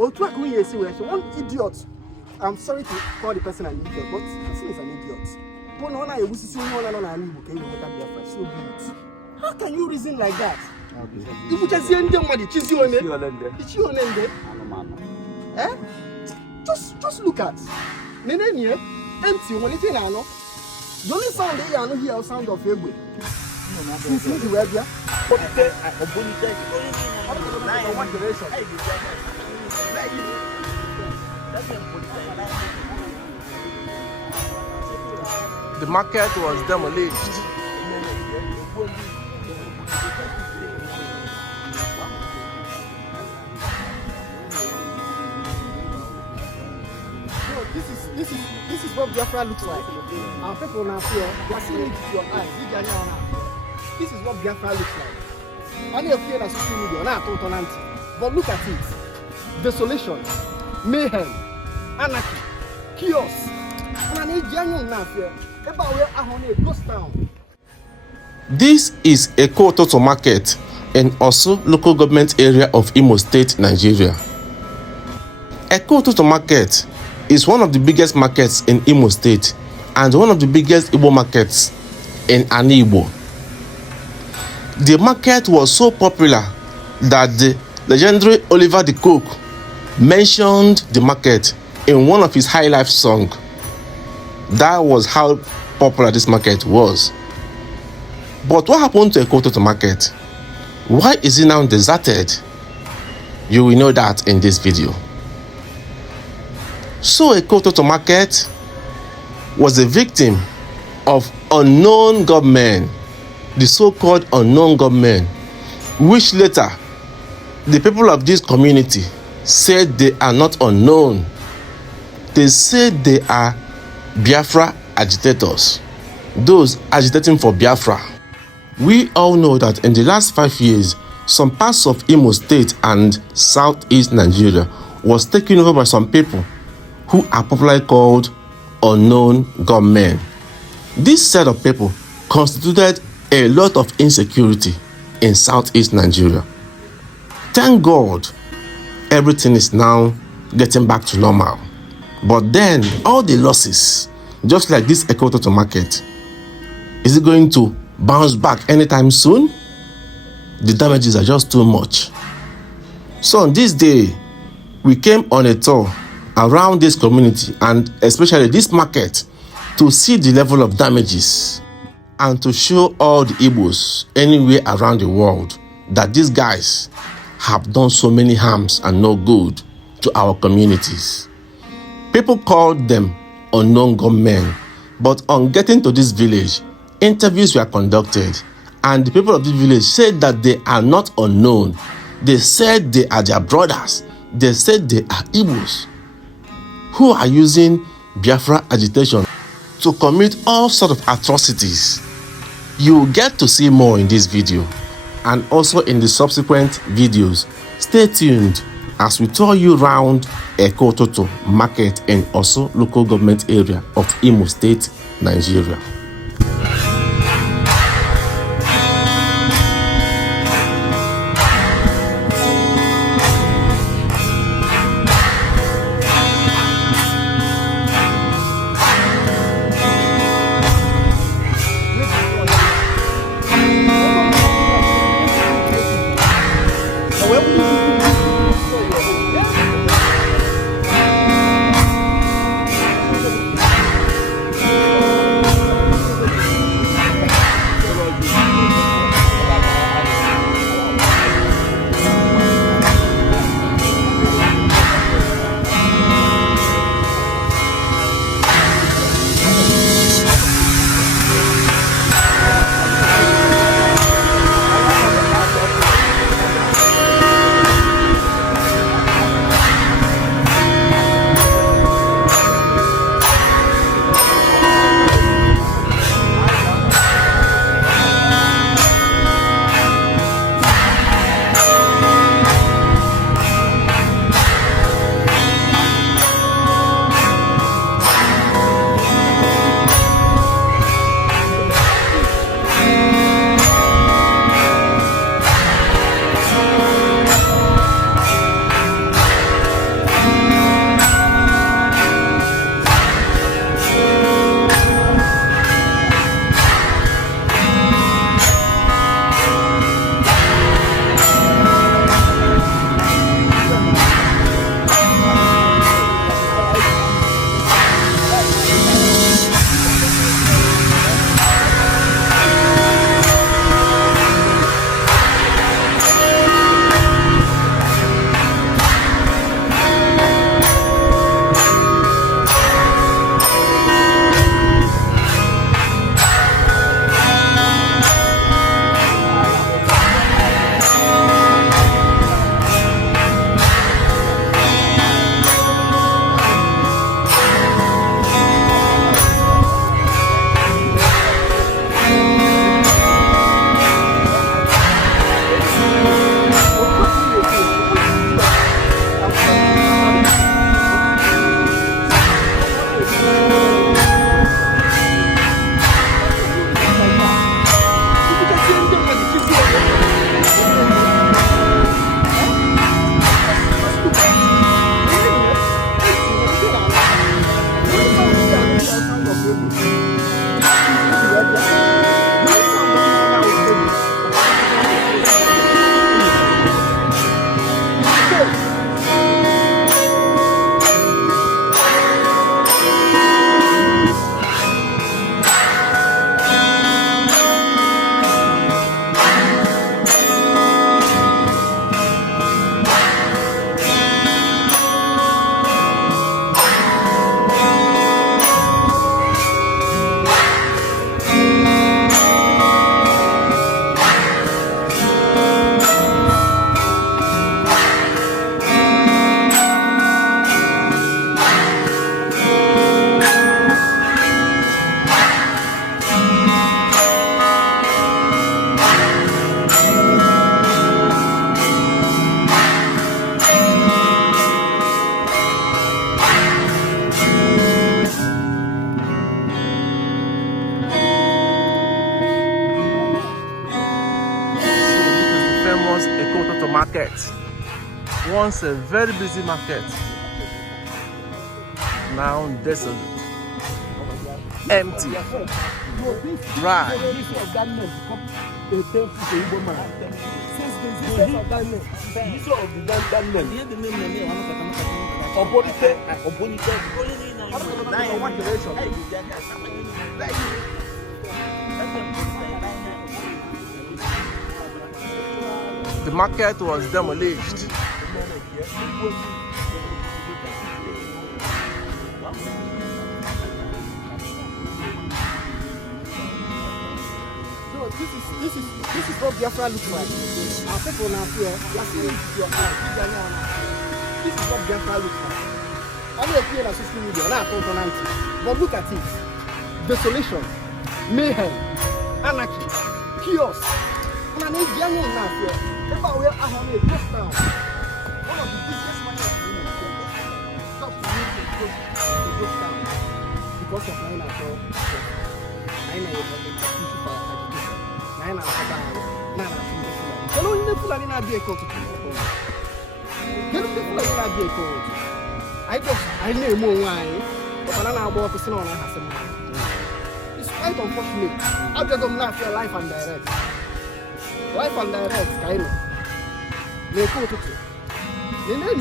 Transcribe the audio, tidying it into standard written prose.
Or to one idiot. I'm sorry to call the person an idiot, but the person is an idiot. So be it. How can you reason like that? If you just see anybody, it's your name. Eh? Just look at. Empty one thing I know. The only sound they are here is sound of Egbe. The market was demolished. This is what Biafra looks like. Our people now here, you are seeing it with your eyes. This is what Biafra looks like. I need to fear that social media, not total. But look at it. Desolation, mayhem, anarchy, chaos. This is Eke Ututu market in Osu local government area of Imo State, Nigeria. Eke Ututu market is one of the biggest markets in Imo State and one of the biggest Igbo markets in Igbo. The market was so popular that the legendary Oliver the Cook mentioned the market in one of his high life songs. That was how popular this market was. But what happened to Eke Ututu market? Why is it now deserted? You will know that in this video. So Eke Ututu market was a victim of unknown gunmen, the so-called unknown gunmen, which later the people of this community said they are not unknown. They said they are Biafra agitators, those agitating for Biafra. We all know that in the last 5 years, some parts of Imo State and Southeast Nigeria was taken over by some people who are popularly called unknown gunmen. This set of people constituted a lot of insecurity in Southeast Nigeria. Thank God, everything is now getting back to normal. But then, all the losses, just like this Eke Ututu market, is it going to bounce back anytime soon? The damages are just too much. So on this day, we came on a tour around this community and especially this market to see the level of damages and to show all the Igbos anywhere around the world that these guys have done so many harms and no good to our communities. People called them unknown gunmen, but on getting to this village, interviews were conducted and the people of this village said that they are not unknown. They said they are their brothers. They said they are Igbos who are using Biafra agitation to commit all sorts of atrocities. You will get to see more in this video and also in the subsequent videos. Stay tuned as we tour you around Eke Ututu market in Osu local government area of Imo State, Nigeria. was Eke Ututu market. Once a very busy market. Now desolate. Empty. Dry. The market was demolished. This is what Biafra looks like. Our people now here, you are seeing it with your eyes. This is what Biafra looks like. I know appear on social media, now but look at it. Desolation, mayhem, anarchy, chaos. And an Indian now here. Remember where I have a ghost town. One of the busiest markets in the world. Stop to use the ghost town. Because of 9 at all. 9 at all. I know you never let in be a coach. I know more wine, but I don't know what person on has a man. It's quite unfortunate. I'll just not feel life and direct. Life and direct, kind of. They go to you. Then,